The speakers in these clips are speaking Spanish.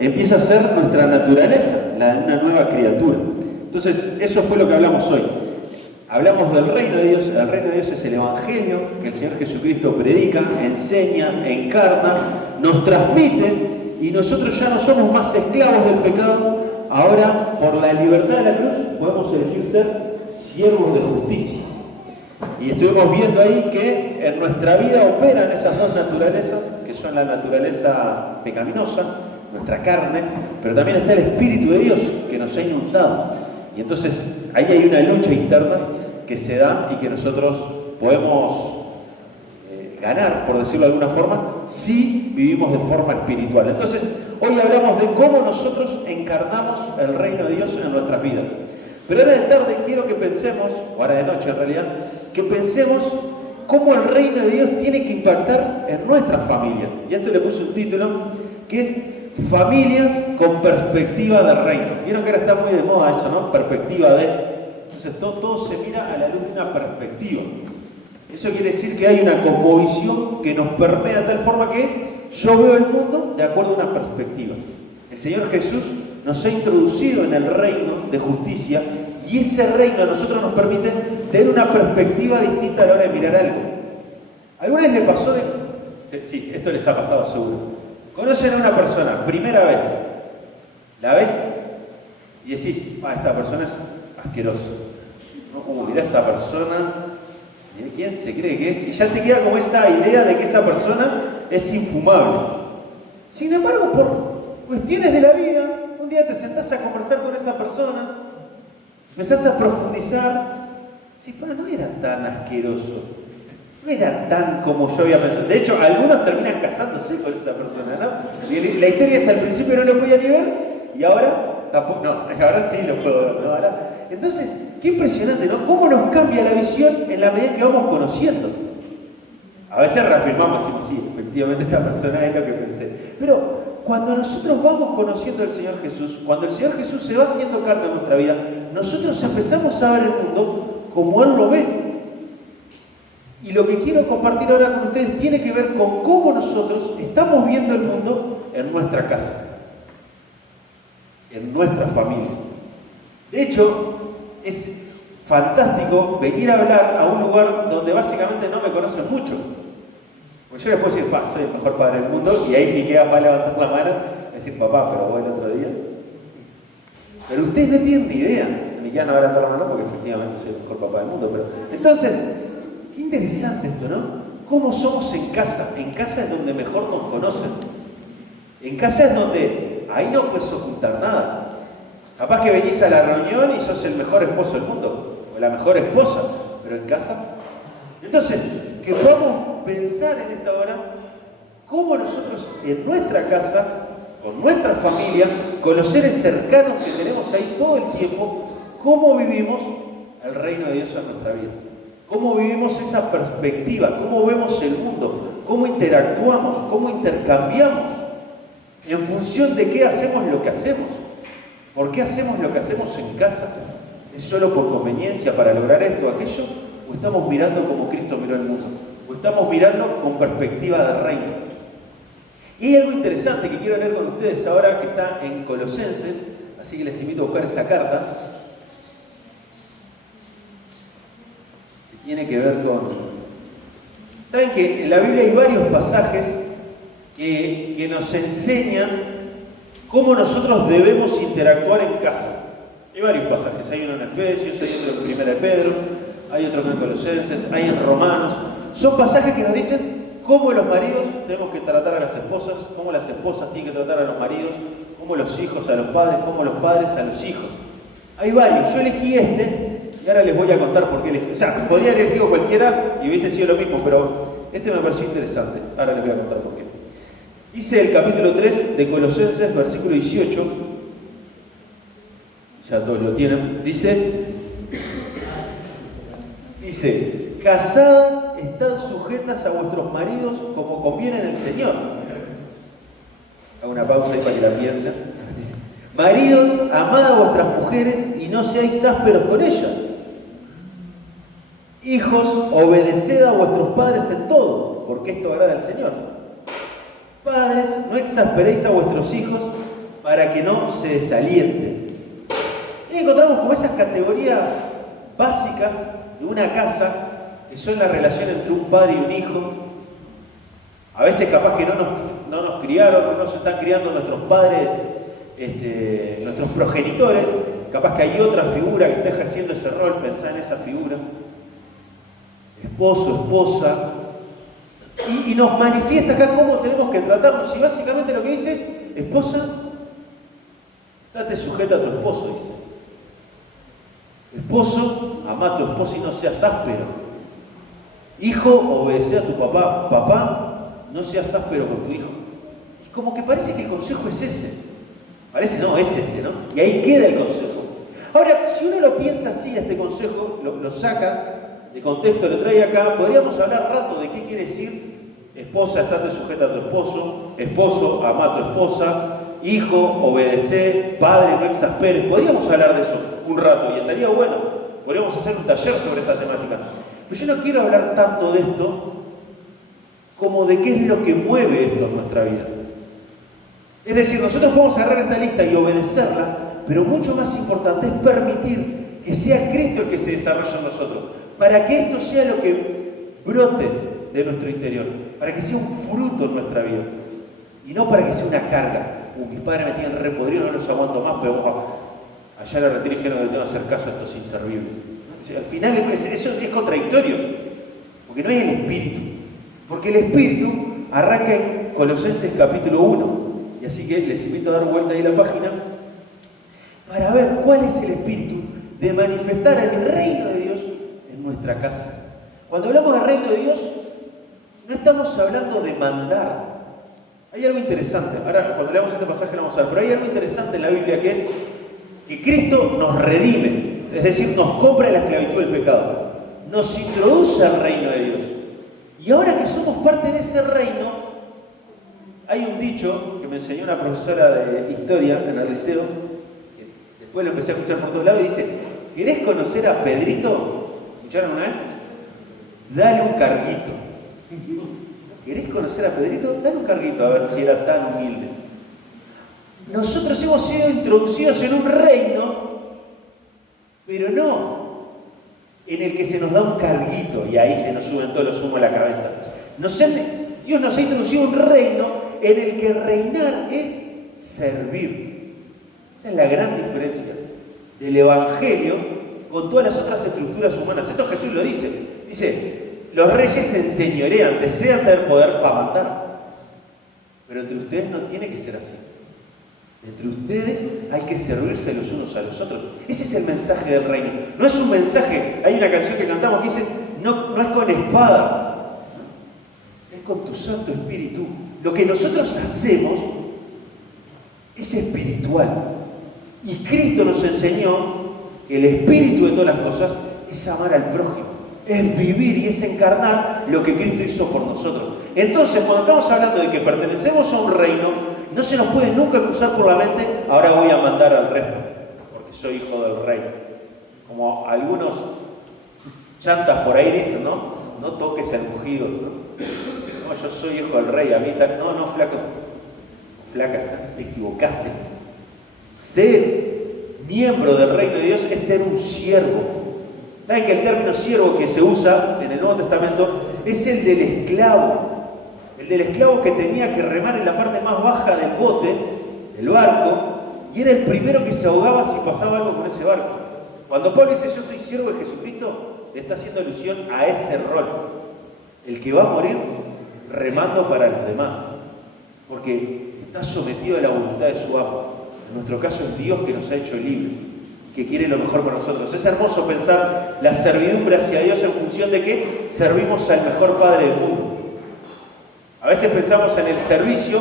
empieza a ser nuestra naturaleza, una nueva criatura. Entonces, eso fue lo que hablamos hoy. Hablamos del reino de Dios. El reino de Dios es el Evangelio que el Señor Jesucristo predica, enseña, encarna, nos transmite, y nosotros ya no somos más esclavos del pecado. Ahora, por la libertad de la cruz, podemos elegir ser siervos de justicia. Y estuvimos viendo ahí que en nuestra vida operan esas dos naturalezas, que son la naturaleza pecaminosa, nuestra carne, pero también está el Espíritu de Dios que nos ha inundado. Y entonces ahí hay una lucha interna que se da y que nosotros podemos ganar, por decirlo de alguna forma, si vivimos de forma espiritual. Entonces, hoy hablamos de cómo nosotros encarnamos el reino de Dios en nuestras vidas. Pero ahora de tarde quiero que pensemos, o ahora de noche en realidad, que pensemos cómo el reino de Dios tiene que impactar en nuestras familias. Y a esto le puse un título que es Familias con perspectiva de reino. Vieron que ahora está muy de moda eso, ¿no? Perspectiva de... Entonces todo se mira a la luz de una perspectiva. Eso quiere decir que hay una cosmovisión que nos permea de tal forma que yo veo el mundo de acuerdo a una perspectiva. El Señor Jesús nos ha introducido en el reino de justicia, y ese reino a nosotros nos permite tener una perspectiva distinta a la hora de mirar algo. ¿Alguna vez le pasó de...? Sí, esto les ha pasado seguro. Conocen a una persona, primera vez, la ves y decís, esta persona es asquerosa. ¿No? Mirá esta persona, ¿quién se cree que es? Y ya te queda como esa idea de que esa persona es infumable. Sin embargo, por cuestiones de la vida, un día te sentás a conversar con esa persona, empezás a profundizar, sí, pero no era tan asqueroso, no era tan como yo había pensado. De hecho, algunos terminan casándose con esa persona, ¿no? Y la historia es al principio no lo podía ni ver, y ahora tampoco, no, ahora sí lo puedo ver, ¿no? Ahora, entonces, qué impresionante, ¿no? Cómo nos cambia la visión en la medida que vamos conociendo. A veces reafirmamos y decimos, sí, efectivamente esta persona es lo que pensé. Pero cuando nosotros vamos conociendo al Señor Jesús, cuando el Señor Jesús se va haciendo carne en nuestra vida, nosotros empezamos a ver el mundo como Él lo ve. Y lo que quiero compartir ahora con ustedes tiene que ver con cómo nosotros estamos viendo el mundo en nuestra casa, en nuestra familia. De hecho, es fantástico venir a hablar a un lugar donde básicamente no me conocen mucho. Pues yo les puedo decir, soy el mejor padre del mundo, y ahí Miquea va a levantar la mano y decir, papá, pero vos el otro día. Pero ustedes no tienen ni idea. Miquea no va a levantar la mano porque efectivamente soy el mejor papá del mundo. Pero... Entonces, qué interesante esto, ¿no? ¿Cómo somos en casa? En casa es donde mejor nos conocen. En casa es donde ahí no puedes ocultar nada. Capaz que venís a la reunión y sos el mejor esposo del mundo, o la mejor esposa, pero en casa. Entonces, que podamos pensar en esta hora cómo nosotros en nuestra casa, con nuestra familia, con los seres cercanos que tenemos ahí todo el tiempo, cómo vivimos el reino de Dios en nuestra vida. Cómo vivimos esa perspectiva, cómo vemos el mundo, cómo interactuamos, cómo intercambiamos, en función de qué hacemos lo que hacemos. ¿Por qué hacemos lo que hacemos en casa? ¿Es solo por conveniencia para lograr esto o aquello? ¿O estamos mirando como Cristo miró el mundo? ¿O estamos mirando con perspectiva de reino? Y hay algo interesante que quiero leer con ustedes ahora, que está en Colosenses, así que les invito a buscar esa carta, que tiene que ver con... Saben que en la Biblia hay varios pasajes que nos enseñan cómo nosotros debemos interactuar en casa. Hay varios pasajes, hay uno en Efesios, hay otro en 1 de Pedro, hay otro en Colosenses, hay en Romanos. Son pasajes que nos dicen cómo los maridos tenemos que tratar a las esposas, cómo las esposas tienen que tratar a los maridos, cómo los hijos a los padres, cómo los padres a los hijos. Hay varios, yo elegí este y ahora les voy a contar por qué elegí. O sea, podría haber elegido cualquiera y hubiese sido lo mismo, pero este me pareció interesante. Ahora les voy a contar por qué. Dice el capítulo 3 de Colosenses, versículo 18, ya todos lo tienen, dice, casadas están sujetas a vuestros maridos como conviene en el Señor. Hago una pausa ahí para que la piensen. Maridos, amad a vuestras mujeres y no seáis ásperos con ellas. Hijos, obedeced a vuestros padres en todo, porque esto agrada al Señor. Padres, no exasperéis a vuestros hijos, para que no se desalienten. Y encontramos como esas categorías básicas de una casa, que son la relación entre un padre y un hijo. A veces capaz que no nos criaron, no nos están criando nuestros padres, nuestros progenitores, capaz que hay otra figura que está ejerciendo ese rol, pensá en esa figura. Esposo, esposa, y nos manifiesta acá cómo tenemos que tratarnos, y básicamente lo que dice es, esposa, estate sujeta a tu esposo, dice. Esposo, ama a tu esposo y no seas áspero. Hijo, obedece a tu papá. Papá, no seas áspero con tu hijo. Y como que parece que el consejo es ese. Parece, no, es ese, ¿no? Y ahí queda el consejo. Ahora, si uno lo piensa así, este consejo, lo saca de contexto, lo trae acá, podríamos hablar rato de qué quiere decir esposa, estate sujeta a tu esposo, esposo, ama a tu esposa, hijo, obedece, padre, no exasperes. Podríamos hablar de eso un rato y estaría bueno. Podríamos hacer un taller sobre esta temática. Pero yo no quiero hablar tanto de esto como de qué es lo que mueve esto en nuestra vida. Es decir, nosotros podemos agarrar esta lista y obedecerla, pero mucho más importante es permitir que sea Cristo el que se desarrolle en nosotros, para que esto sea lo que brote de nuestro interior, para que sea un fruto en nuestra vida, y no para que sea una carga. Mis padres me tienen re podrido, no los aguanto más, pero allá la retiro dijeron que tengo que hacer caso a estos inservibles. O sea, al final eso es contradictorio, porque no hay el Espíritu. Porque el Espíritu arranca en Colosenses capítulo 1, y así que les invito a dar vuelta ahí a la página, para ver cuál es el Espíritu de manifestar el reino de Dios en nuestra casa. Cuando hablamos del reino de Dios, no estamos hablando de mandar. Hay algo interesante, ahora cuando leamos este pasaje lo vamos a ver, pero hay algo interesante en la Biblia que es que Cristo nos redime, es decir, nos compra de la esclavitud del pecado, nos introduce al reino de Dios. Y ahora que somos parte de ese reino, hay un dicho que me enseñó una profesora de historia en el liceo, que después lo empecé a escuchar por todos lados, y dice, ¿querés conocer a Pedrito? ¿Escucharon una vez? Dale un carguito. ¿Querés conocer a Pedrito? Dale un carguito a ver si era tan humilde. Nosotros hemos sido introducidos en un reino, pero no en el que se nos da un carguito y ahí se nos suben todos los humos a la cabeza. Dios nos ha introducido un reino en el que reinar es servir. Esa es la gran diferencia del Evangelio con todas las otras estructuras humanas. Esto Jesús lo dice. Dice, los reyes se enseñorean, desean tener poder para mandar. Pero entre ustedes no tiene que ser así. Entre ustedes hay que servirse los unos a los otros. Ese es el mensaje del reino. No es un mensaje, hay una canción que cantamos que dice, no es con espada, es con tu Santo Espíritu. Lo que nosotros hacemos es espiritual. Y Cristo nos enseñó que el espíritu de todas las cosas es amar al prójimo, es vivir y es encarnar lo que Cristo hizo por nosotros. Entonces, cuando estamos hablando de que pertenecemos a un reino, no se nos puede nunca cruzar por la mente, ahora voy a mandar al resto, porque soy hijo del rey. Como algunos chantas por ahí dicen, ¿no? No toques el ungido, ¿no? No, yo soy hijo del rey, a mí tal. No, flaco. Flaca, te equivocaste. Ser miembro del reino de Dios es ser un siervo. ¿Saben que el término siervo que se usa en el Nuevo Testamento es el del esclavo? El del esclavo que tenía que remar en la parte más baja del bote, del barco, y era el primero que se ahogaba si pasaba algo con ese barco. Cuando Pablo dice yo soy siervo de Jesucristo, le está haciendo alusión a ese rol. El que va a morir remando para los demás, porque está sometido a la voluntad de su amo. En nuestro caso es Dios que nos ha hecho libres, que quiere lo mejor para nosotros. Es hermoso pensar la servidumbre hacia Dios en función de que servimos al mejor Padre del mundo. A veces pensamos en el servicio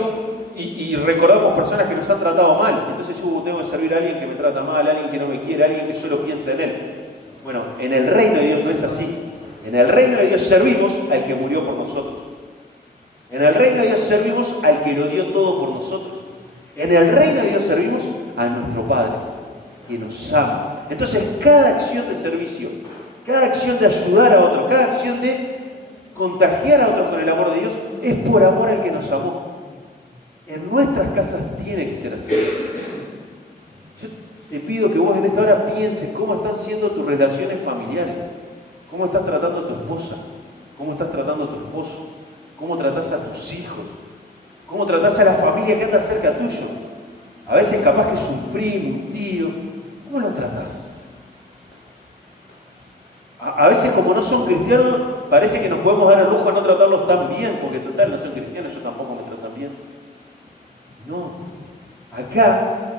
y recordamos personas que nos han tratado mal. Entonces yo tengo que servir a alguien que me trata mal, a alguien que no me quiere, a alguien que solo piensa en él. Bueno, en el reino de Dios no es así. En el reino de Dios servimos al que murió por nosotros. En el reino de Dios servimos al que lo dio todo por nosotros. En el reino de Dios servimos a nuestro Padre, que nos ama. Entonces, cada acción de servicio, cada acción de ayudar a otro, cada acción de contagiar a otros con el amor de Dios, es por amor al que nos amó. En nuestras casas tiene que ser así. te pido que vos en esta hora pienses cómo están siendo tus relaciones familiares, cómo estás tratando a tu esposa, cómo estás tratando a tu esposo, cómo tratás a tus hijos, cómo tratás a la familia que anda cerca tuyo. A veces capaz que es un primo, un tío, ¿cómo lo tratás? A veces como no son cristianos, parece que nos podemos dar el lujo de no tratarlos tan bien, porque total no son cristianos, yo tampoco me tratan bien. No, acá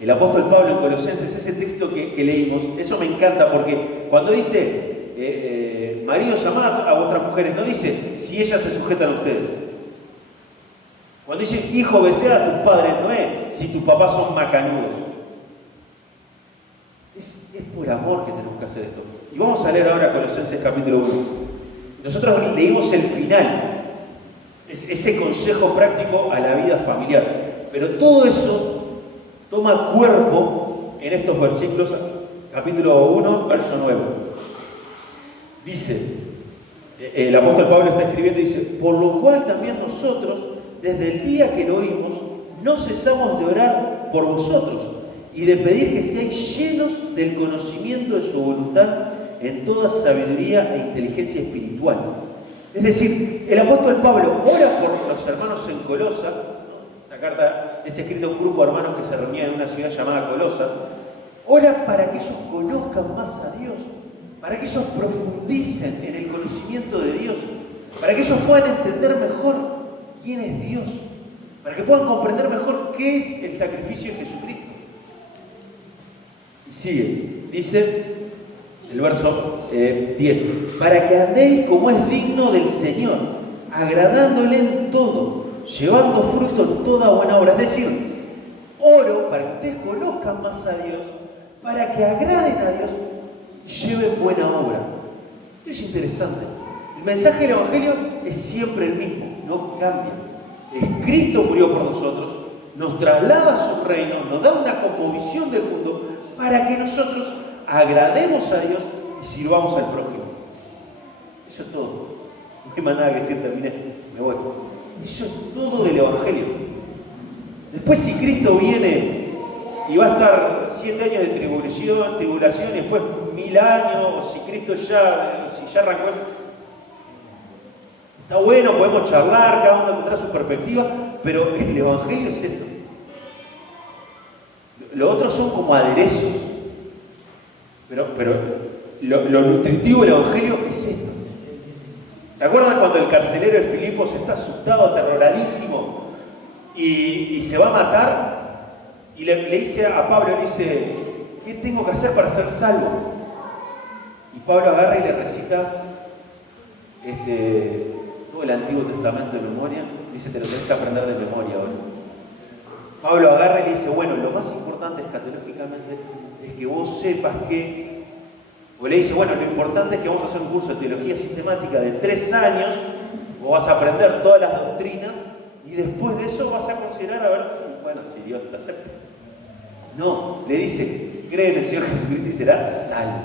el apóstol Pablo en Colosenses, ese texto que leímos, eso me encanta porque cuando dice, maridos, amad a vuestras mujeres, no dice si ellas se sujetan a ustedes. Cuando dice, hijo, obedece a tus padres, no es si tus papás son macanudos. Es por amor que tenemos que hacer esto. Y vamos a leer ahora Colosenses capítulo 1. Nosotros leímos el final, ese consejo práctico a la vida familiar. Pero todo eso toma cuerpo en estos versículos, capítulo 1, verso 9. Dice, el apóstol Pablo está escribiendo y dice, por lo cual también nosotros, desde el día que lo oímos, no cesamos de orar por vosotros y de pedir que seáis llenos del conocimiento de su voluntad en toda sabiduría e inteligencia espiritual. Es decir, el apóstol Pablo ora por los hermanos en Colosas. La carta es escrita a un grupo de hermanos que se reunían en una ciudad llamada Colosas. Ora para que ellos conozcan más a Dios, para que ellos profundicen en el conocimiento de Dios, para que ellos puedan entender mejor quién es Dios, para que puedan comprender mejor qué es el sacrificio de Jesucristo. Y sigue, dice el verso 10, para que andéis como es digno del Señor, agradándole en todo, llevando fruto en toda buena obra. Es decir, oro para que ustedes conozcan más a Dios, para que agraden a Dios y lleven buena obra. Esto es interesante. El mensaje del Evangelio es siempre el mismo, no cambia. Cristo murió por nosotros, nos traslada a su reino, nos da una cosmovisión del mundo para que nosotros agrademos a Dios y sirvamos al prójimo. Eso es todo. No hay más nada que decir, terminé, me voy. Eso es todo del Evangelio. Después, si Cristo viene y va a estar 7 años de tribulación y después 1000 años, o si Cristo si ya arrancó, está bueno, podemos charlar, cada uno tendrá su perspectiva, pero el Evangelio es esto. Lo otro son como aderezos. Pero lo nutritivo del Evangelio es esto. ¿Se acuerdan cuando el carcelero de Filipos está asustado, aterroradísimo y se va a matar? Y le dice a Pablo, le dice, ¿qué tengo que hacer para ser salvo? Y Pablo agarra y le recita todo el Antiguo Testamento de memoria. Dice, te lo tenés que aprender de memoria ahora. Pablo agarra y le dice, bueno, lo más importante escatológicamente es que vos sepas que... O le dice, bueno, lo importante es que vamos a hacer un curso de teología sistemática de 3 años, vos vas a aprender todas las doctrinas, y después de eso vas a considerar a ver si Dios te acepta. No, le dice, cree en el Señor Jesucristo y serás salvo.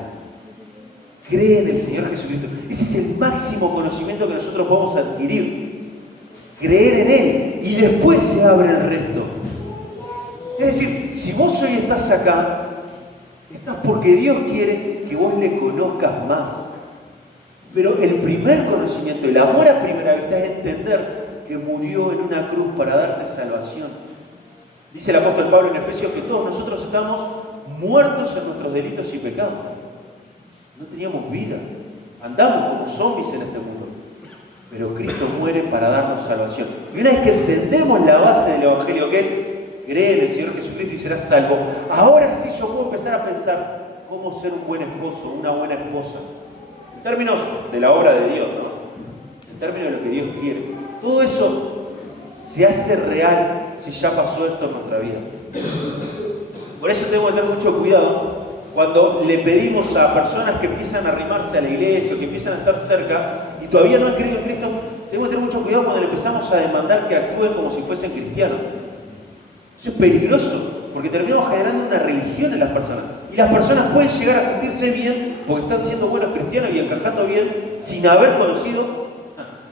Cree en el Señor Jesucristo. Ese es el máximo conocimiento que nosotros podemos adquirir. Creer en Él, y después se abre el resto. Es decir, si vos hoy estás acá, estás porque Dios quiere que vos le conozcas más. Pero el primer conocimiento, el amor a primera vista, es entender que murió en una cruz para darte salvación. Dice el apóstol Pablo en Efesios que todos nosotros estamos muertos en nuestros delitos y pecados. No teníamos vida. Andamos como zombies en este mundo. Pero Cristo muere para darnos salvación. Y una vez que entendemos la base del Evangelio, que es cree en el Señor Jesucristo y serás salvo, ahora sí yo puedo empezar a pensar cómo ser un buen esposo, una buena esposa. En términos de la obra de Dios, ¿no? En términos de lo que Dios quiere. Todo eso se hace real si ya pasó esto en nuestra vida. Por eso tenemos que tener mucho cuidado cuando le pedimos a personas que empiezan a arrimarse a la iglesia o que empiezan a estar cerca y todavía no han creído en Cristo. Tenemos que tener mucho cuidado cuando le empezamos a demandar que actúen como si fuesen cristianos. Eso es peligroso, porque terminamos generando una religión en las personas. Y las personas pueden llegar a sentirse bien porque están siendo buenos cristianos y encajando bien sin haber conocido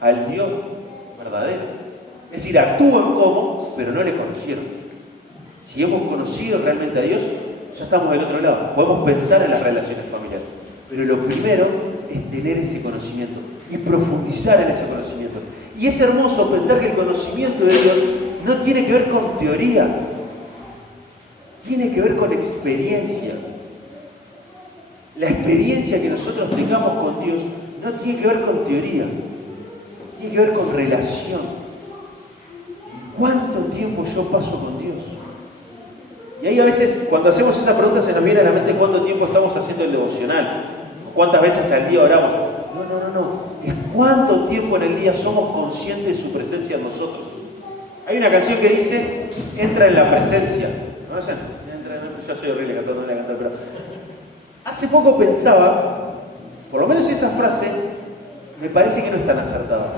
al Dios verdadero. Es decir, actúan como, pero no le conocieron. Si hemos conocido realmente a Dios, ya estamos del otro lado. Podemos pensar en las relaciones familiares. Pero lo primero es tener ese conocimiento y profundizar en ese conocimiento. Y es hermoso pensar que el conocimiento de Dios no tiene que ver con teoría, tiene que ver con experiencia. La experiencia que nosotros tengamos con Dios no tiene que ver con teoría, tiene que ver con relación. ¿Cuánto tiempo yo paso con Dios? Y ahí a veces, cuando hacemos esa pregunta, se nos viene a la mente cuánto tiempo estamos haciendo el devocional, cuántas veces al día oramos. No. Es cuánto tiempo en el día somos conscientes de su presencia en nosotros. Hay una canción que dice, entra en la presencia. ¿No hacen? Yo soy horrible cantando la canción, pero hace poco pensaba, por lo menos esa frase, me parece que no es tan acertada.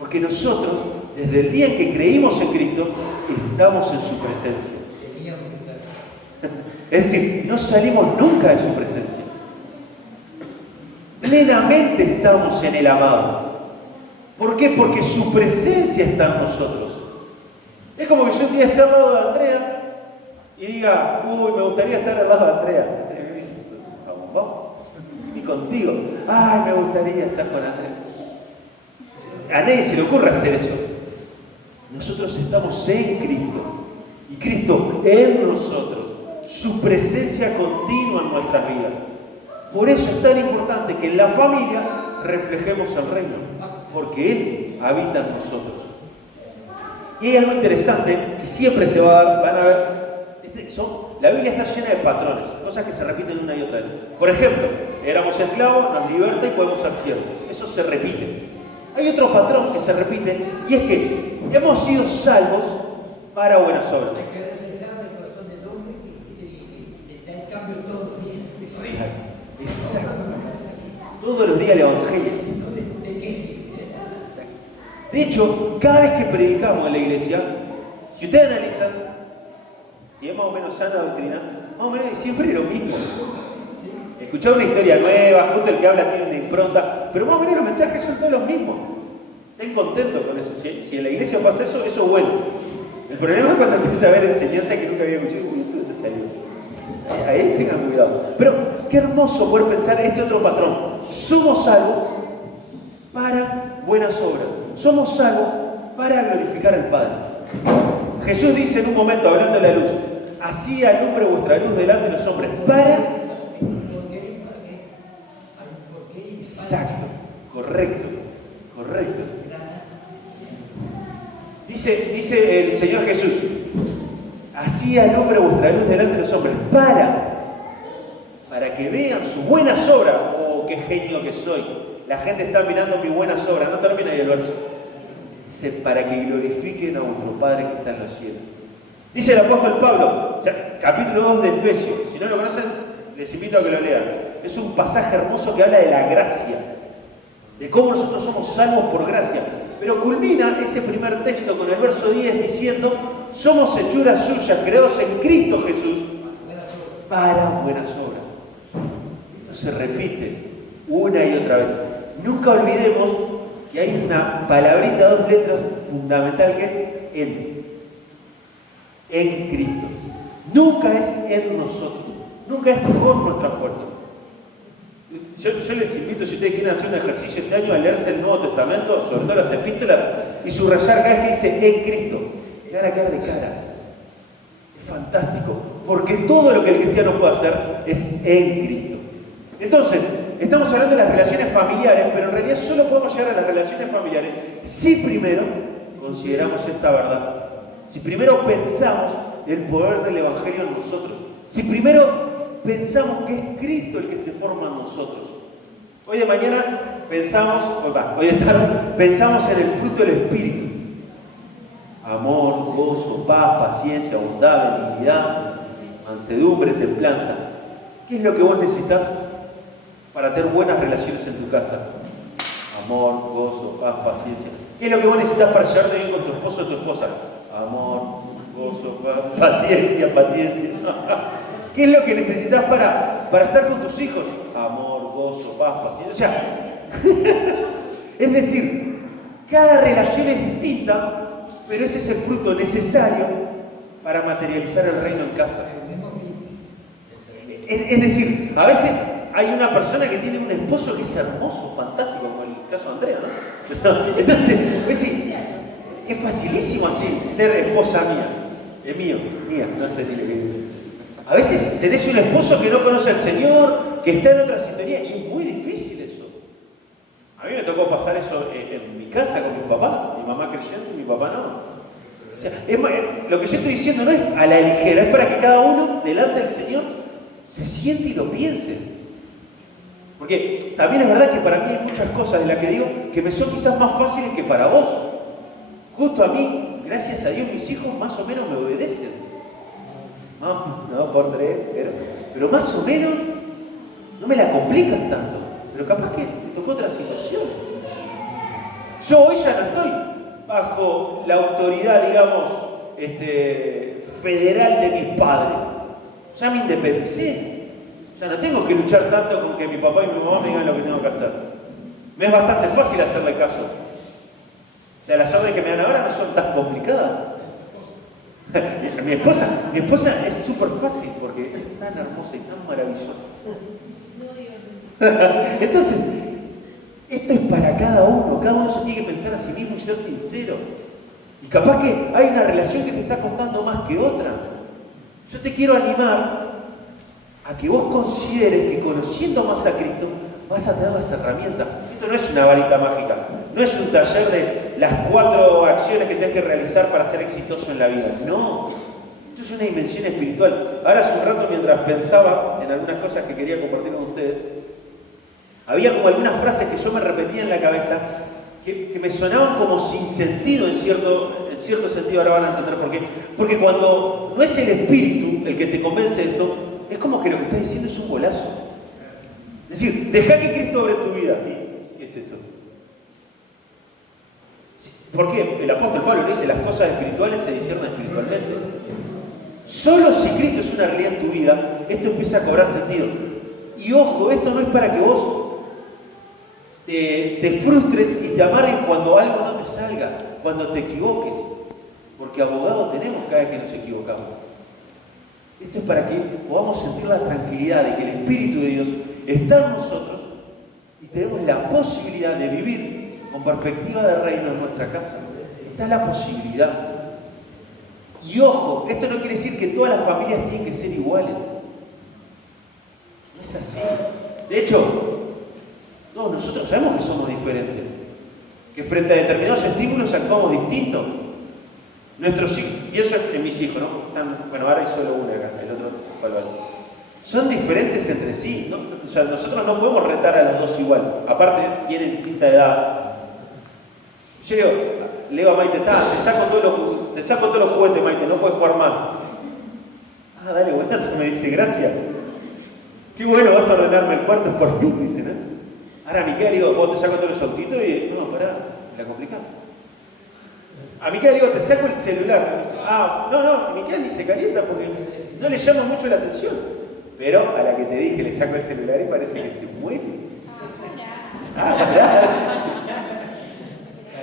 Porque nosotros, desde el día en que creímos en Cristo, estamos en su presencia. Es decir, no salimos nunca de su presencia. Plenamente estamos en el amado. ¿Por qué? Porque su presencia está en nosotros. Es como que yo un día esté al lado de Andrea y diga, uy, me gustaría estar al lado de Andrea. Vamos. Y contigo, ay, me gustaría estar con Andrea. A nadie se le ocurre hacer eso. Nosotros estamos en Cristo y Cristo en nosotros. Su presencia continua en nuestras vidas. Por eso es tan importante que en la familia reflejemos el reino, porque Él habita en nosotros. Y hay algo interesante que siempre se va a dar, van a ver, la Biblia está llena de patrones, cosas que se repiten una y otra vez. Por ejemplo, éramos esclavos, nos liberta y podemos ser siervos. Eso se repite. Hay otro patrón que se repite y es que hemos sido salvos para buenas obras. Exacto. Todos los días el Evangelio. De hecho, cada vez que predicamos en la iglesia, si ustedes analizan, si es más o menos sana doctrina, más o menos siempre es lo mismo. Escuchar una historia nueva, justo el que habla tiene una impronta, pero más o menos los mensajes son todos los mismos. Estén contentos con eso. Si en la iglesia pasa eso, eso es bueno. El problema es cuando empieza a haber enseñanza que nunca había escuchado. ¿Dónde salió? Ahí tengan cuidado. Pero qué hermoso poder pensar este otro patrón. Somos salvos para buenas obras. Somos salvos para glorificar al Padre. Jesús dice en un momento, hablando de la luz, así alumbre vuestra luz delante de los hombres. Para... Exacto. Correcto. Dice el Señor Jesús, así alumbre vuestra luz delante de los hombres, para que vean sus buenas obras. Oh, qué genio que soy. La gente está mirando mis buenas obras. No termina ahí el verso. Dice, para que glorifiquen a vuestro Padre que está en los cielos. Dice el apóstol Pablo, capítulo 2 de Efesios. Si no lo conocen, les invito a que lo lean. Es un pasaje hermoso que habla de la gracia, de cómo nosotros somos salvos por gracia. Pero culmina ese primer texto con el verso 10 diciendo, somos hechuras suyas, creados en Cristo Jesús, para buenas obras. Esto se repite una y otra vez. Nunca olvidemos que hay una palabrita, 2 letras fundamental que es en Cristo. Nunca es en nosotros, nunca es por nuestras fuerzas. Yo les invito, si ustedes quieren hacer un ejercicio este año, a leerse el Nuevo Testamento, sobre todo las epístolas, y subrayar cada vez que dice en Cristo. Se van a quedar de cara. Es fantástico, porque todo lo que el cristiano puede hacer es en Cristo. Entonces, estamos hablando de las relaciones familiares, pero en realidad solo podemos llegar a las relaciones familiares si primero consideramos esta verdad. Si primero pensamos el poder del Evangelio en nosotros. Si primero pensamos que es Cristo el que se forma en nosotros. Hoy de mañana hoy de tarde pensamos en el fruto del Espíritu. Amor, gozo, paz, paciencia, bondad, benignidad, mansedumbre, templanza. ¿Qué es lo que vos necesitas para tener buenas relaciones en tu casa? Amor, gozo, paz, paciencia. ¿Qué es lo que vos necesitas para llevarte bien con tu esposo o tu esposa? Amor, gozo, paz, paciencia. ¿Qué es lo que necesitas para estar con tus hijos? Amor, gozo, paz, paciencia. O sea, es decir, cada relación es distinta, pero ese es el fruto necesario para materializar el reino en casa. Es decir, a veces hay una persona que tiene un esposo que es hermoso, fantástico, como el caso de Andrea, ¿no? Entonces, es facilísimo así, ser esposa mía. Es mío, mía, no sé ni lo que. A veces tenés un esposo que no conoce al Señor, que está en otra sintonía, y es muy difícil eso. A mí me tocó pasar eso en mi casa con mis papás, mi mamá creyente y mi papá no. O sea, lo que yo estoy diciendo no es a la ligera, es para que cada uno delante del Señor se siente y lo piense. Porque también es verdad que para mí hay muchas cosas de las que digo que me son quizás más fáciles que para vos. Justo a mí, gracias a Dios, mis hijos más o menos me obedecen. No por tres, pero más o menos no me la complican tanto. Pero capaz que me tocó otra situación. Yo hoy ya no estoy bajo la autoridad, digamos, federal de mis padres. Ya me independicé. Ya no tengo que luchar tanto con que mi papá y mi mamá me digan lo que tengo que hacer. Me es bastante fácil hacerle caso. O sea, las órdenes que me dan ahora no son tan complicadas. Mi esposa es súper fácil porque es tan hermosa y tan maravillosa. Entonces, esto es para cada uno se tiene que pensar a sí mismo y ser sincero. Y capaz que hay una relación que te está costando más que otra. Yo te quiero animar a que vos consideres que conociendo más a Cristo vas a tener las herramientas. Esto no es una varita mágica, no es un taller de las 4 acciones que tenés que realizar para ser exitoso en la vida. No, esto es una dimensión espiritual. Ahora hace un rato, mientras pensaba en algunas cosas que quería compartir con ustedes, había como algunas frases que yo me repetía en la cabeza que me sonaban como sin sentido en cierto sentido. Ahora van a entender por qué. Porque cuando no es el espíritu el que te convence de esto, es como que lo que estás diciendo es un golazo. Es decir, deja que Cristo obre tu vida. ¿Qué es eso? ¿Por qué? El apóstol Pablo dice, las cosas espirituales se disciernen espiritualmente. Solo si Cristo es una realidad en tu vida, esto empieza a cobrar sentido. Y ojo, esto no es para que vos te frustres y te amargues cuando algo no te salga, cuando te equivoques. Porque abogado tenemos cada vez que nos equivocamos. Esto es para que podamos sentir la tranquilidad de que el Espíritu de Dios está en nosotros y tenemos la posibilidad de vivir con perspectiva de reino en nuestra casa. Esta es la posibilidad. Y ojo, esto no quiere decir que todas las familias tienen que ser iguales. No es así. De hecho, todos nosotros sabemos que somos diferentes. Que frente a determinados estímulos actuamos distintos. Nuestros hijos, y eso es mis hijos, ¿no? Bueno, ahora hay solo una acá, el otro se fue al baño. Son diferentes entre sí, ¿no? O sea, nosotros no podemos retar a los dos igual. Aparte, tienen distinta edad. Yo digo, le digo a Maite, te saco todos los juguetes, Maite, no puedes jugar más. Dale, buenazo, me dice, gracias. Qué bueno, vas a ordenarme el cuarto por fin, dice, ¿no? Ahora a Miquel digo, vos te saco todos los autitos y, no, pará, me la complicás. A Miquel digo, te saco el celular. Dice, no, Miquel ni se calienta porque no le llama mucho la atención. Pero a la que te dije, le saco el celular y parece que se muere.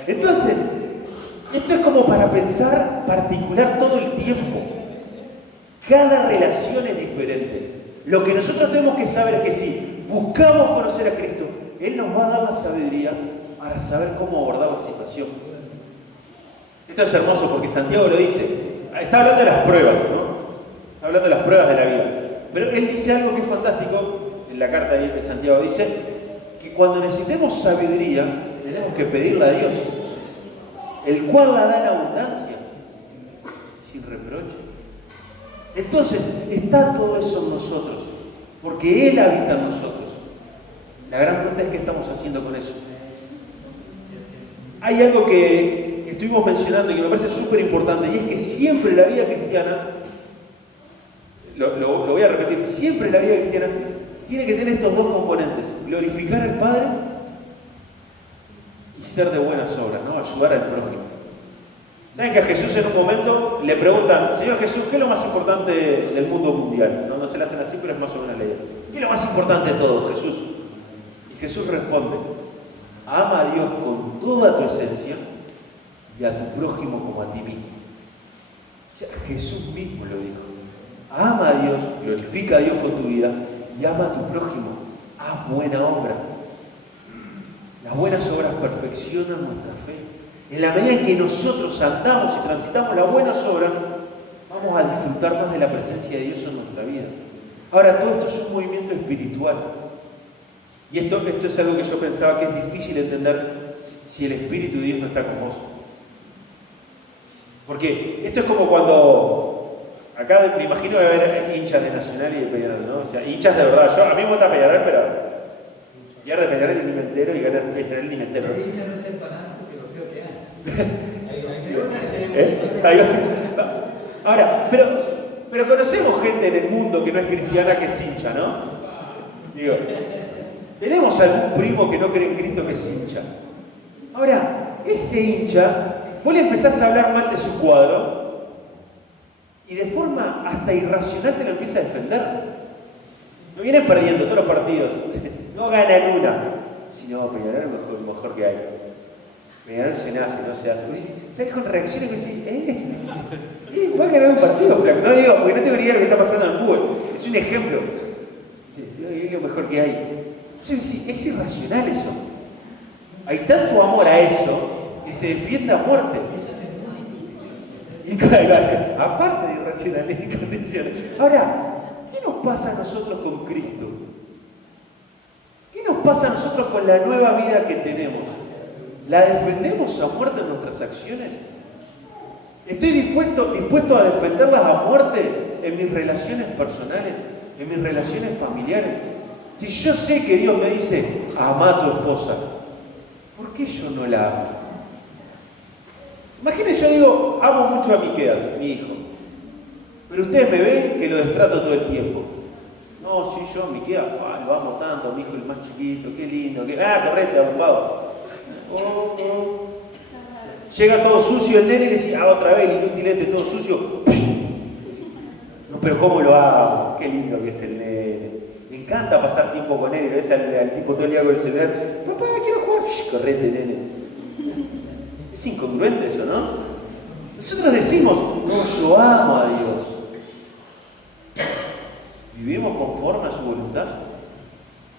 Entonces, esto es como para pensar particular todo el tiempo. Cada relación es diferente. Lo que nosotros tenemos que saber es que si buscamos conocer a Cristo, Él nos va a dar la sabiduría para saber cómo abordar la situación. Esto es hermoso porque Santiago lo dice. Está hablando de las pruebas, ¿no? Está hablando de las pruebas de la vida. Pero él dice algo que es fantástico, en la carta de Santiago dice, que cuando necesitemos sabiduría, tenemos que pedirla a Dios, el cual la da en abundancia, sin reproche. Entonces, está todo eso en nosotros, porque Él habita en nosotros. La gran pregunta es qué estamos haciendo con eso. Hay algo que estuvimos mencionando y que me parece súper importante, y es que siempre la vida cristiana, lo voy a repetir, siempre la vida cristiana tiene que tener estos dos componentes: glorificar al Padre y ser de buenas obras, ¿no? Ayudar al prójimo. ¿Saben que a Jesús en un momento le preguntan, Señor Jesús, ¿qué es lo más importante del mundo mundial? No se lo hacen así, pero es más o menos la idea. ¿Qué es lo más importante de todo, Jesús? Y Jesús responde, ama a Dios con toda tu esencia y a tu prójimo como a ti mismo. O sea, Jesús mismo lo dijo. Ama a Dios, glorifica a Dios con tu vida y ama a tu prójimo. Haz buena obra. Las buenas obras perfeccionan nuestra fe. En la medida en que nosotros andamos y transitamos las buenas obras, vamos a disfrutar más de la presencia de Dios en nuestra vida. Ahora, todo esto es un movimiento espiritual. Y esto es algo que yo pensaba que es difícil entender si el Espíritu de Dios no está con vos. Porque esto es como cuando, acá me imagino que va a haber hinchas de Nacional y de Peñarol, ¿no? O sea, hinchas de verdad. Yo, a mí me gusta Peñarol, pero pierde Peñarol y ni me entero y gana Peñarol ni me entero. El hincha no es el fanático que lo que hay. Ahora, pero conocemos gente en el mundo que no es cristiana que es hincha, ¿no? Digo, tenemos algún primo que no cree en Cristo que es hincha. Ahora, ese hincha, vos le empezás a hablar mal de su cuadro y de forma hasta irracional te lo empieza a defender. No vienen perdiendo todos los partidos, no ganan una. Si no, Peñarol es lo mejor que hay. Peñarol se nace, no se hace. ¿Sabes con reacciones que decís, va a ganar un partido, flaco? No digo, porque no te diría lo que está pasando en el fútbol. Es un ejemplo. Es lo mejor que hay. Es irracional eso. Hay tanto amor a eso que se defiende a muerte. Y claro, aparte de irracionales y condiciones. Ahora, ¿qué nos pasa a nosotros con Cristo? ¿Qué nos pasa a nosotros con la nueva vida que tenemos? ¿La defendemos a muerte en nuestras acciones? ¿Estoy dispuesto a defenderlas a muerte en mis relaciones personales, en mis relaciones familiares? Si yo sé que Dios me dice, ama a tu esposa, ¿por qué yo no la amo? Imagínense, yo digo, amo mucho a Miqueas, mi hijo, pero ustedes me ven que lo destrato todo el tiempo. No, si yo, Miqueas, lo amo tanto, mi hijo el más chiquito, qué lindo, correte, abogado. Llega todo sucio el nene y le dice, otra vez, el inútilete, todo sucio. No, pero ¿cómo lo hago? Qué lindo que es el nene. Me encanta pasar tiempo con él, ves al tipo todo el día con el celular. Papá, quiero jugar. Correte, nene. Es incongruente eso, ¿no? Nosotros decimos, no, yo amo a Dios. ¿Vivimos conforme a su voluntad?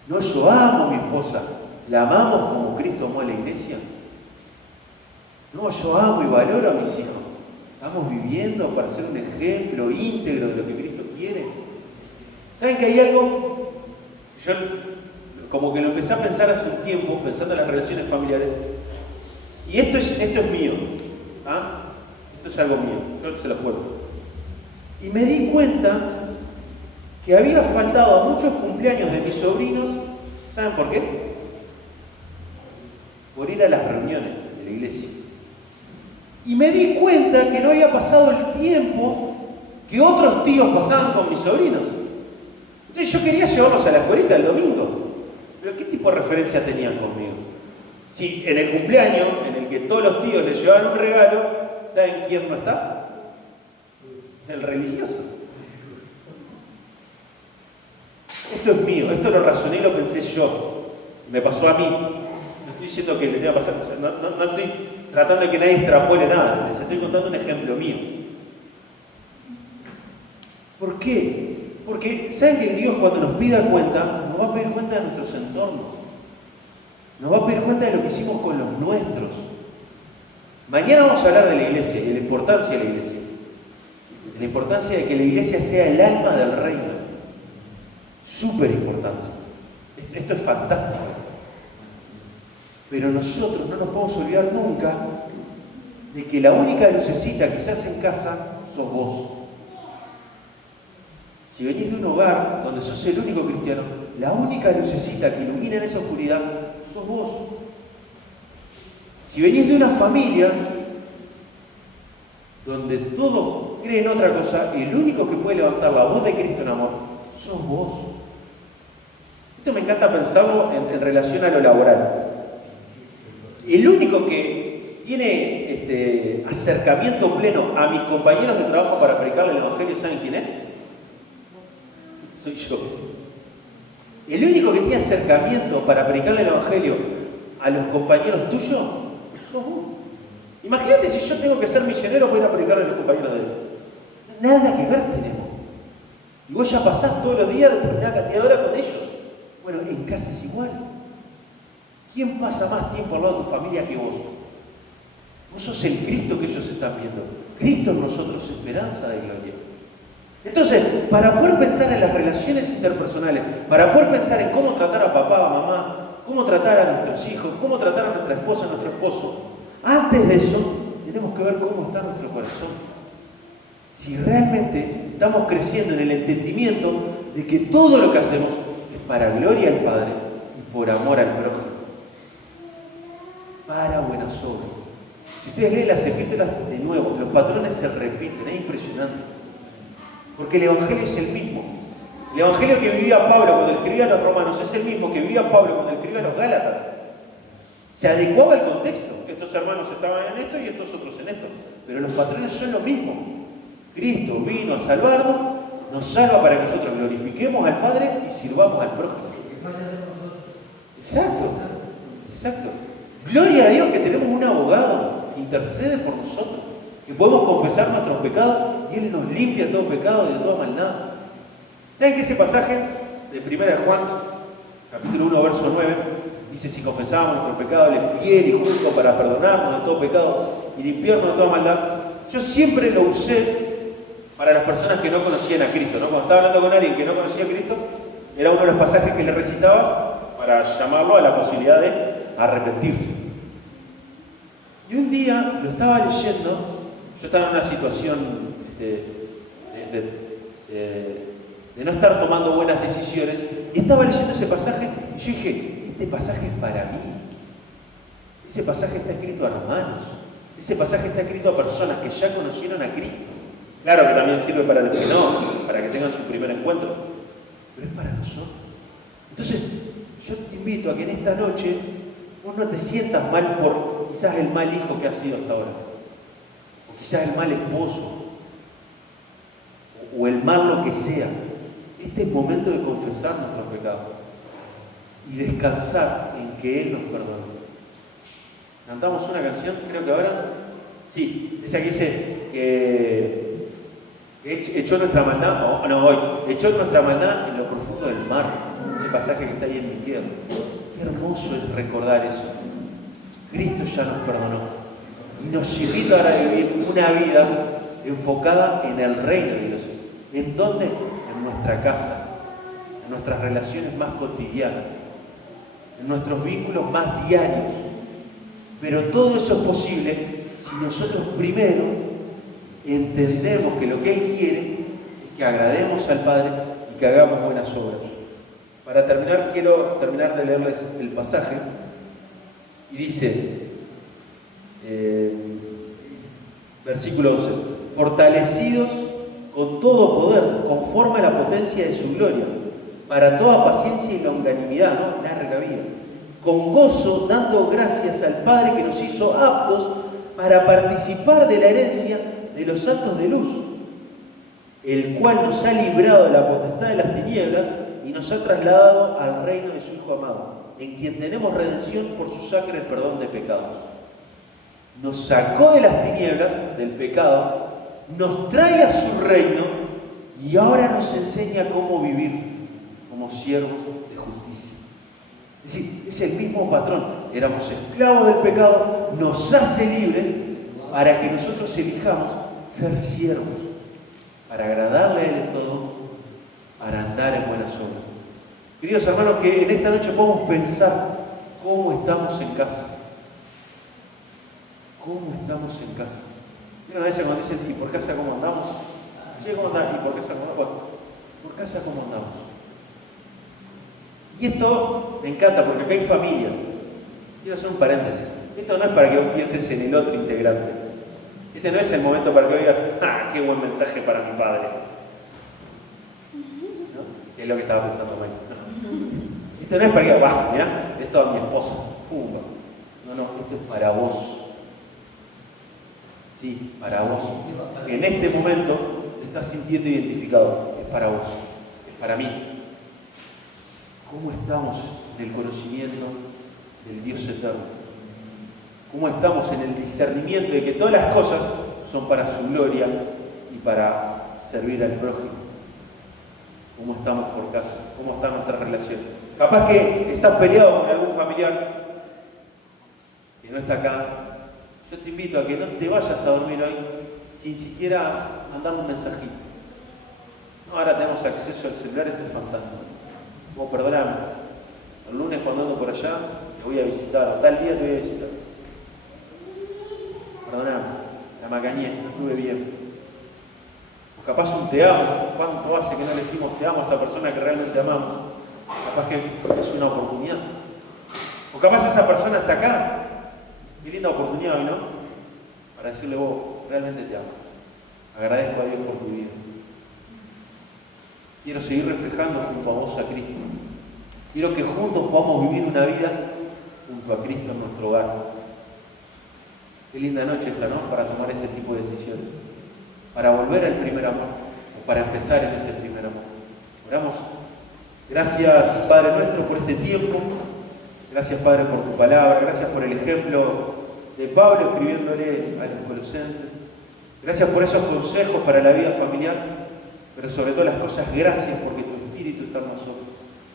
No, yo amo a mi esposa. ¿La amamos como Cristo amó a la iglesia? No, yo amo y valoro a mis hijos. Estamos viviendo para ser un ejemplo íntegro de lo que Cristo quiere. ¿Saben que hay algo? Yo como que lo empecé a pensar hace un tiempo, pensando en las relaciones familiares, y esto es mío. ¿Ah? Esto es algo mío, yo se lo cuento. Y me di cuenta que había faltado a muchos cumpleaños de mis sobrinos. ¿Saben por qué? Por ir a las reuniones de la iglesia. Y me di cuenta que no había pasado el tiempo que otros tíos pasaban con mis sobrinos. Entonces yo quería llevarlos a la escuelita el domingo. Pero ¿qué tipo de referencia tenían conmigo? Si en el cumpleaños, en el que todos los tíos les llevaban un regalo, ¿saben quién no está? El religioso. Esto es mío, esto lo razoné y lo pensé yo. Me pasó a mí. No estoy diciendo que le tenga que pasar, no estoy tratando de que nadie extrapole nada, les estoy contando un ejemplo mío. ¿Por qué? Porque ¿saben que Dios cuando nos pida cuenta, nos va a pedir cuenta de nuestros entornos? Nos va a pedir cuenta de lo que hicimos con los nuestros. Mañana vamos a hablar de la iglesia y de la importancia de la iglesia. De la importancia de que la iglesia sea el alma del reino. Súper importante. Esto es fantástico. Pero nosotros no nos podemos olvidar nunca de que la única lucecita que se hace en casa sos vos. Si venís de un hogar donde sos el único cristiano, la única lucecita que ilumina en esa oscuridad sos vos. Si venís de una familia donde todos creen otra cosa y el único que puede levantar la voz de Cristo en amor sos vos. Esto me encanta pensarlo en relación a lo laboral. El único que tiene acercamiento pleno a mis compañeros de trabajo para predicarle el Evangelio, ¿saben quién es? Soy yo. El único que tiene acercamiento para predicarle el Evangelio a los compañeros tuyos, sos vos. Imagínate si yo tengo que ser misionero para ir a predicarle a los compañeros de él. Nada que ver tenemos. Y vos ya pasás todos los días determinada cantidad de horas con ellos. Bueno, en casa es igual. ¿Quién pasa más tiempo al lado de tu familia que vos? Vos sos el Cristo que ellos están viendo. Cristo en nosotros, esperanza de gloria. Entonces, para poder pensar en las relaciones interpersonales, para poder pensar en cómo tratar a papá, a mamá, cómo tratar a nuestros hijos, cómo tratar a nuestra esposa, a nuestro esposo, antes de eso, tenemos que ver cómo está nuestro corazón. Si realmente estamos creciendo en el entendimiento de que todo lo que hacemos es para gloria al Padre y por amor al prójimo. Para buenas obras. Si ustedes leen las epístolas de nuevo, los patrones se repiten, es impresionante. Porque el Evangelio es el mismo. El Evangelio que vivía Pablo cuando escribía a los romanos es el mismo que vivía Pablo cuando escribía a los gálatas. Se adecuaba al contexto. Estos hermanos estaban en esto y estos otros en esto. Pero los patrones son lo mismo. Cristo vino a salvarnos, nos salva para que nosotros glorifiquemos al Padre y sirvamos al prójimo. Exacto, exacto. Gloria a Dios que tenemos un abogado que intercede por nosotros, que podemos confesar nuestros pecados y Él nos limpia de todo pecado y de toda maldad. ¿Saben que ese pasaje de 1 Juan, capítulo 1, verso 9, dice: si confesamos nuestros pecados, Él es fiel y justo para perdonarnos de todo pecado y limpiarnos de toda maldad? Yo siempre lo usé para las personas que no conocían a Cristo, ¿no? Cuando estaba hablando con alguien que no conocía a Cristo, era uno de los pasajes que le recitaba para llamarlo a la posibilidad de arrepentirse. Y un día lo estaba leyendo, yo estaba en una situación de no estar tomando buenas decisiones, y estaba leyendo ese pasaje, y yo dije: este pasaje es para mí. Ese pasaje está escrito a hermanos, ese pasaje está escrito a personas que ya conocieron a Cristo. Claro que también sirve para los que no, para que tengan su primer encuentro, pero es para nosotros. Entonces, yo te invito a que en esta noche vos no te sientas mal por quizás el mal hijo que has sido hasta ahora, o quizás el mal esposo, o el mal lo que sea. Este es momento de confesar nuestros pecados y descansar en que Él nos perdona. Cantamos una canción, creo que ahora, sí, esa que dice que echó nuestra maldad, echó nuestra maldad en lo profundo del mar. Ese pasaje que está ahí en mi izquierda. Qué hermoso es recordar eso. Cristo ya nos perdonó y nos invita ahora a vivir una vida enfocada en el reino de Dios. ¿En dónde? En nuestra casa, en nuestras relaciones más cotidianas, en nuestros vínculos más diarios. Pero todo eso es posible si nosotros primero entendemos que lo que Él quiere es que agrademos al Padre y que hagamos buenas obras. Para terminar, quiero terminar de leerles el pasaje. Y dice, versículo 11: fortalecidos con todo poder, conforme a la potencia de su gloria, para toda paciencia y longanimidad, ¿no? Larga vida, con gozo, dando gracias al Padre que nos hizo aptos para participar de la herencia de los santos de luz, el cual nos ha librado de la potestad de las tinieblas y nos ha trasladado al reino de su Hijo amado, en quien tenemos redención por su sangre, el perdón de pecados. Nos sacó de las tinieblas, del pecado, nos trae a su reino y ahora nos enseña cómo vivir como siervos de justicia. Es decir, es el mismo patrón. Éramos esclavos del pecado, nos hace libres para que nosotros elijamos ser siervos, para agradarle a Él en todo, para andar en buenas obras. Queridos hermanos, que en esta noche podamos pensar cómo estamos en casa. ¿Cómo estamos en casa? ¿Vieron a veces cuando dicen: ¿y por casa cómo andamos? Sí, ¿cómo andamos? ¿Y por casa cómo andamos? Bueno, por casa cómo andamos. Y esto me encanta porque acá hay familias. Quiero hacer un paréntesis. Esto no es para que vos pienses en el otro integrante. Este no es el momento para que digas: ¡ah, qué buen mensaje para mi padre! ¿No? Que es lo que estaba pensando Mike. No. Esto no es para que digas: mirá, esto a mi esposo. No, esto es para vos. Sí, para vos. En este momento te estás sintiendo identificado. Es para vos. Es para mí. ¿Cómo estamos en el conocimiento del Dios eterno? ¿Cómo estamos en el discernimiento de que todas las cosas son para su gloria y para servir al prójimo? cómo estamos por casa, cómo está nuestra relación. Capaz que estás peleado con algún familiar que no está acá. Yo te invito a que no te vayas a dormir hoy sin siquiera mandar un mensajito. No, ahora tenemos acceso al celular, esto es fantástico. Vos perdoname, el lunes cuando ando por allá te voy a visitar, tal día te voy a visitar. Perdoname, la macañé, no estuve bien. O capaz un te amo, ¿cuánto hace que no le decimos te amo a esa persona que realmente amamos? Capaz que es una oportunidad. O capaz esa persona está acá. Qué linda oportunidad hoy, ¿no? Para decirle vos, realmente te amo. Agradezco a Dios por tu vida. Quiero seguir reflejando junto a vos a Cristo. Quiero que juntos podamos vivir una vida junto a Cristo en nuestro hogar. Qué linda noche esta, ¿no? Para tomar ese tipo de decisiones. Para volver al primer amor. O para empezar en ese primer amor. Oramos. Gracias, Padre nuestro, por este tiempo. Gracias, Padre, por tu palabra. Gracias por el ejemplo de Pablo escribiéndole a los colosenses. Gracias por esos consejos para la vida familiar. Pero sobre todas las cosas, gracias porque tu Espíritu está en nosotros.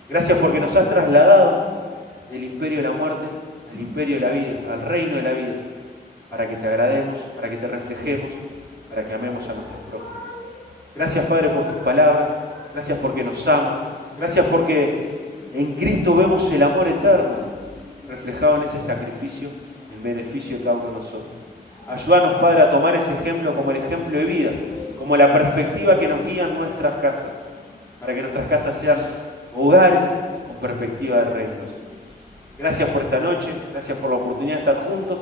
Gracias porque nos has trasladado del imperio de la muerte al imperio de la vida, al reino de la vida, para que te agrademos, para que te reflejemos, para que amemos a nuestros propios. Gracias, Padre, por tus palabras. Gracias porque nos amas. Gracias porque en Cristo vemos el amor eterno reflejado en ese sacrificio en beneficio de cada uno de nosotros. Ayúdanos, Padre, a tomar ese ejemplo como el ejemplo de vida, como la perspectiva que nos guía en nuestras casas, para que nuestras casas sean hogares con perspectiva de reino. Gracias por esta noche, gracias por la oportunidad de estar juntos.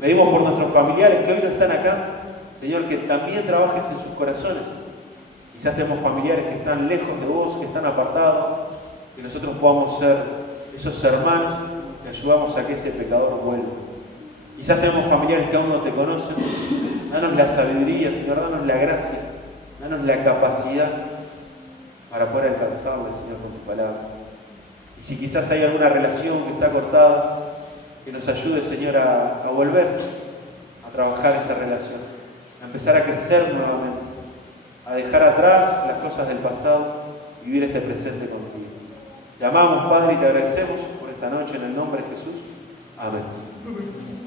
Pedimos por nuestros familiares que hoy no están acá, Señor, que también trabajes en sus corazones. Quizás tenemos familiares que están lejos de vos, que están apartados, que nosotros podamos ser esos hermanos que ayudamos a que ese pecador vuelva. Quizás tenemos familiares que aún no te conocen. Danos la sabiduría, Señor, danos la gracia, danos la capacidad para poder alcanzarle, Señor, con tu palabra. Y si quizás hay alguna relación que está cortada, que nos ayude, Señor, a volver a trabajar esa relación, a empezar a crecer nuevamente, a dejar atrás las cosas del pasado y vivir este presente contigo. Te amamos, Padre, y te agradecemos por esta noche en el nombre de Jesús. Amén.